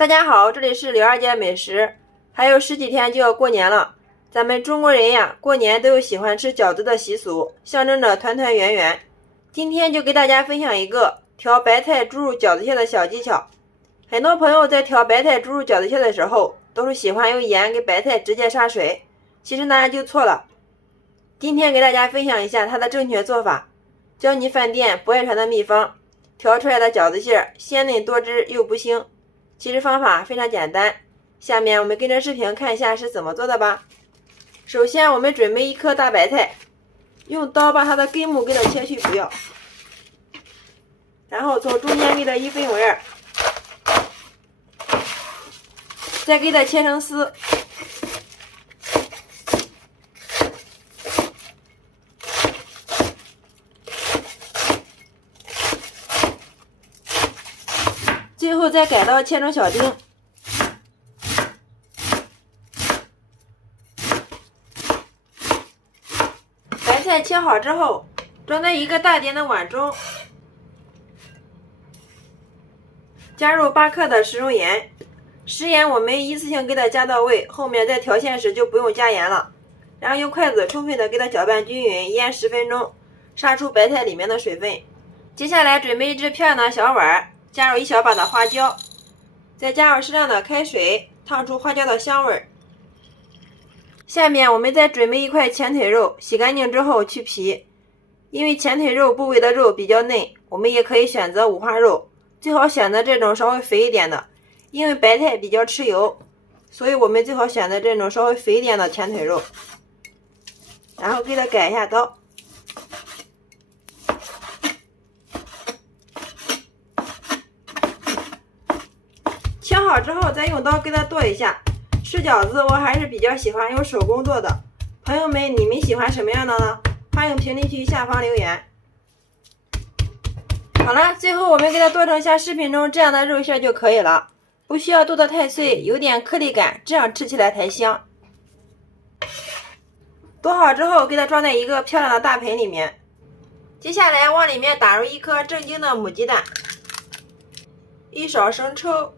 大家好，这里是刘二姐美食。还有十几天就要过年了，咱们中国人呀，过年都有喜欢吃饺子的习俗，象征着团团圆圆。今天就给大家分享一个调白菜猪肉饺子馅的小技巧。很多朋友在调白菜猪肉饺子馅的时候，都是喜欢用盐给白菜直接杀水，其实大家就错了。今天给大家分享一下它的正确做法，教你饭店不爱传的秘方，调出来的饺子馅鲜嫩多汁又不腥。其实方法非常简单，下面我们跟着视频看一下是怎么做的吧。首先我们准备一颗大白菜，用刀把它的根部给它切去不要，然后从中间给它一分为二，再给它切成丝。最后再改刀切成小丁。白菜切好之后，装在一个大点的碗中，加入8克的食用盐。食盐我们一次性给它加到位，后面在调馅时就不用加盐了。然后用筷子充分的给它搅拌均匀，腌10分钟，杀出白菜里面的水分。接下来准备一只漂亮的小碗，加入一小把的花椒，再加入适量的开水，烫出花椒的香味。下面我们再准备一块前腿肉，洗干净之后去皮。因为前腿肉部位的肉比较嫩，我们也可以选择五花肉，最好选择这种稍微肥一点的。因为白菜比较吃油，所以我们最好选择这种稍微肥一点的前腿肉。然后给它改一下刀。切好之后再用刀给它剁一下。吃饺子我还是比较喜欢用手工做的，朋友们你们喜欢什么样的呢？欢迎评论区下方留言。好了，最后我们给它剁成像视频中这样的肉馅就可以了，不需要剁得太碎，有点颗粒感，这样吃起来才香。剁好之后给它装在一个漂亮的大盆里面，接下来往里面打入一颗正经的母鸡蛋，一勺生抽，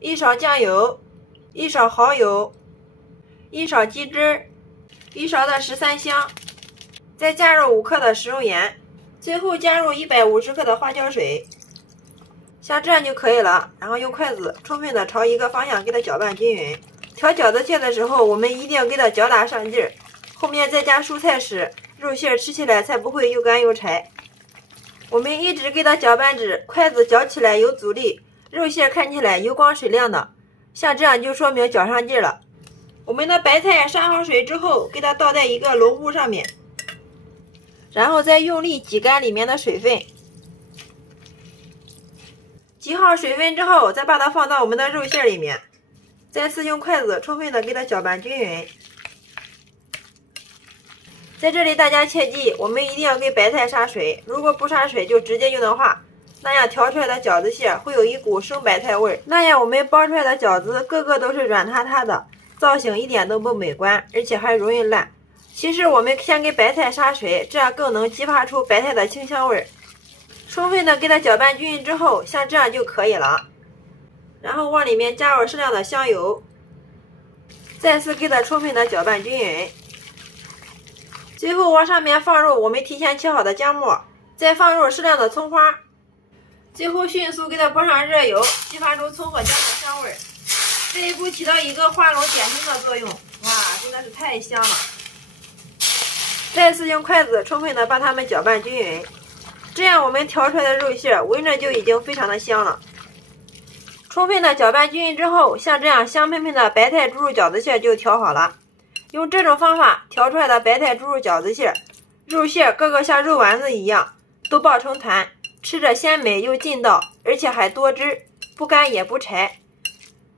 一勺酱油，一勺蚝油，一勺鸡汁，一勺的13香，再加入5克的食用盐，最后加入150克的花椒水，像这样就可以了。然后用筷子充分的朝一个方向给它搅拌均匀。调饺子馅的时候，我们一定给它搅打上劲儿，后面再加蔬菜时，肉馅吃起来才不会又干又柴。我们一直给它搅拌至筷子搅起来有阻力，肉馅看起来油光水亮的，像这样就说明搅上劲了。我们的白菜杀好水之后，给它倒在一个笼布上面，然后再用力挤干里面的水分。挤好水分之后，再把它放到我们的肉馅里面，再次用筷子充分的给它搅拌均匀。在这里大家切记，我们一定要给白菜杀水，如果不杀水就直接用的话，那样调出来的饺子馅会有一股生白菜味，那样我们包出来的饺子个个都是软塌塌的，造型一点都不美观，而且还容易烂。其实我们先给白菜杀水，这样更能激发出白菜的清香味。充分的给它搅拌均匀之后，像这样就可以了。然后往里面加入适量的香油，再次给它充分的搅拌均匀。最后往上面放入我们提前切好的姜末，再放入适量的葱花，最后迅速给它泼上热油，激发出葱和姜的香味。这一步起到一个画龙点睛的作用，哇，真的是太香了。再次用筷子充分的把它们搅拌均匀，这样我们调出来的肉馅闻着就已经非常的香了。充分的搅拌均匀之后，像这样香喷喷的白菜猪肉饺子馅就调好了。用这种方法调出来的白菜猪肉饺子馅，肉馅个个像肉丸子一样，都爆成团，吃着鲜美又劲道，而且还多汁，不干也不柴，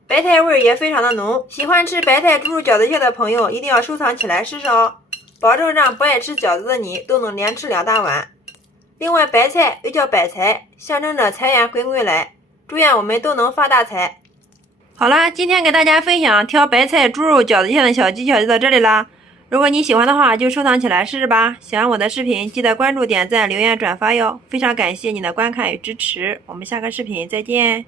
白菜味也非常的浓。喜欢吃白菜猪肉饺子馅的朋友一定要收藏起来试试哦，保证让不爱吃饺子的你都能连吃2大碗。另外，白菜又叫百财，象征着财源滚滚来，祝愿我们都能发大财。好啦，今天给大家分享调白菜猪肉饺子馅的小技巧就到这里啦。如果你喜欢的话，就收藏起来试试吧。喜欢我的视频，记得关注、点赞、留言、转发哟。非常感谢你的观看与支持，我们下个视频再见。